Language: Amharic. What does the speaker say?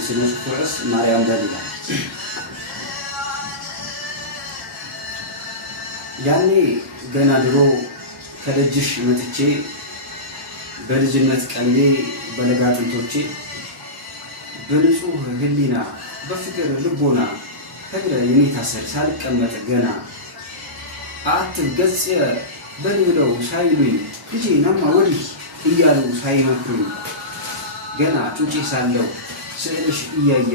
የስነ ጽሑፍ ርዕስ ማርያም ደሊላ። ያኔ ገና ድሮ ከደጅሽ መጥቼ በልጅነት ቀንዴ በለጋ ጥንቶቼ በንጹህ ህሊና በፍቅር ልቦና ተግረ የሚታሰር ሳልቀመጥ ገና አትብ ገጽ በልብለው ሳይሉኝ ልጄ ናማ ወዲህ እያሉ ሳይመክሩኝ ገና ጩጬ ሳለው ስዕልሽ እያየሁ